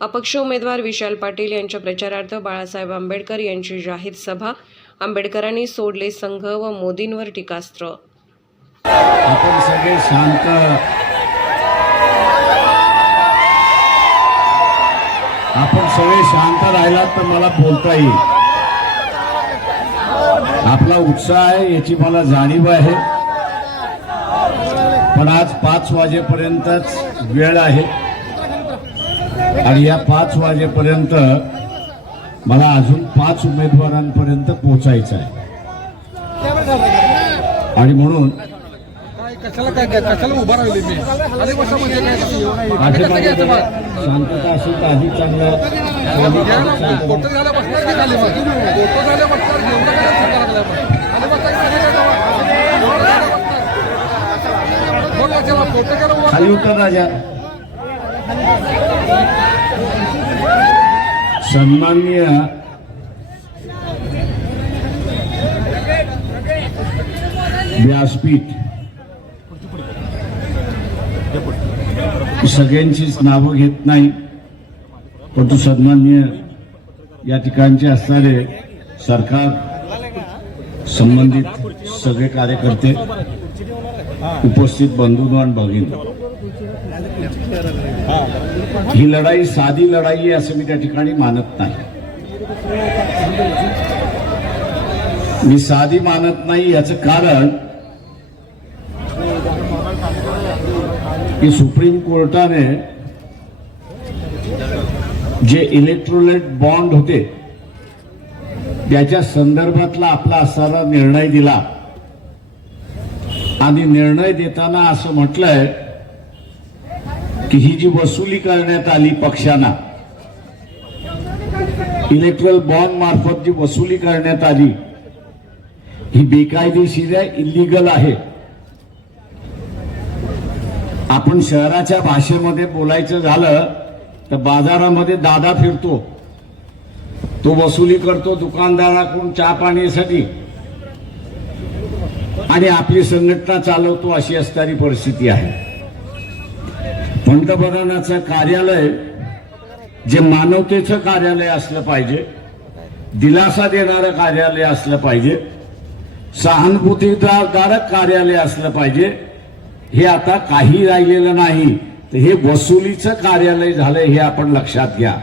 अपक्ष उमेदवार विशाल पाटील यांच्या प्रचारार्थ बाळासाहेब आंबेडकर यांची जाहीर सभा. आंबेडकरांनी सोडले संघ व मोदींवर टीकास्त्र. आपण सगळे शांत. आपण सगळे शांत राहिलात तर मला बोलता येईल. आपला उत्साह आहे याची मला जाणीव आहे. पण आज पाच वाजेपर्यंतच वेळ आहे. आणि या पाच वाजेपर्यंत मला अजून पाच उमेदवारांपर्यंत पोहोचायचं आहे. आणि म्हणून काय कशाला काय काय कशाला उभा राहिले मी? अनेक वर्षामध्ये काय आता माझ्या कसं घ्यायचं मध्ये मग शांतता असेल तर अधिक चांगलं खाली उतर राजा. सन्मान्य व्यासपीठ सगळ्यांचीच नावं घेत नाही परंतु सन्माननीय या ठिकाणचे असणारे सरकार संबंधित सगळे कार्यकर्ते उपस्थित बंधू आणि भगिनी. ही. लढाई साधी लढाई आहे असं मी त्या ठिकाणी मानत नाही. मी साधी मानत नाही याचं कारण की सुप्रीम कोर्टाने जे इलेक्ट्रोलेट बॉन्ड होते त्याच्या संदर्भातला आपला असणारा निर्णय दिला. आणि निर्णय देताना असं म्हटलंय की ही जी वसुली करण्यात आली पक्षांना इलेक्ट्रल बॉन्ड मार्फत जी वसुली करण्यात आली ही बेकायदेशीर आहे इलिगल आहे. आपण शहराच्या भाषेमध्ये बोलायचं झालं तर बाजारामध्ये दादा फिरतो. तो वसुली करतो दुकानदाराकडून चहा पाण्यासाठी. आणि आपली संघटना चालवतो अशी असणारी परिस्थिती आहे. पंतप्रधानाचं कार्यालय जे मानवतेचं कार्यालय असलं पाहिजे दिलासा देणारं कार्यालय असलं पाहिजे सहानुभूतीदारक कार्यालय असलं पाहिजे हे आता काही राहिलेलं नाही. तर हे वसुलीचं कार्यालय झालंय हे आपण लक्षात घ्या.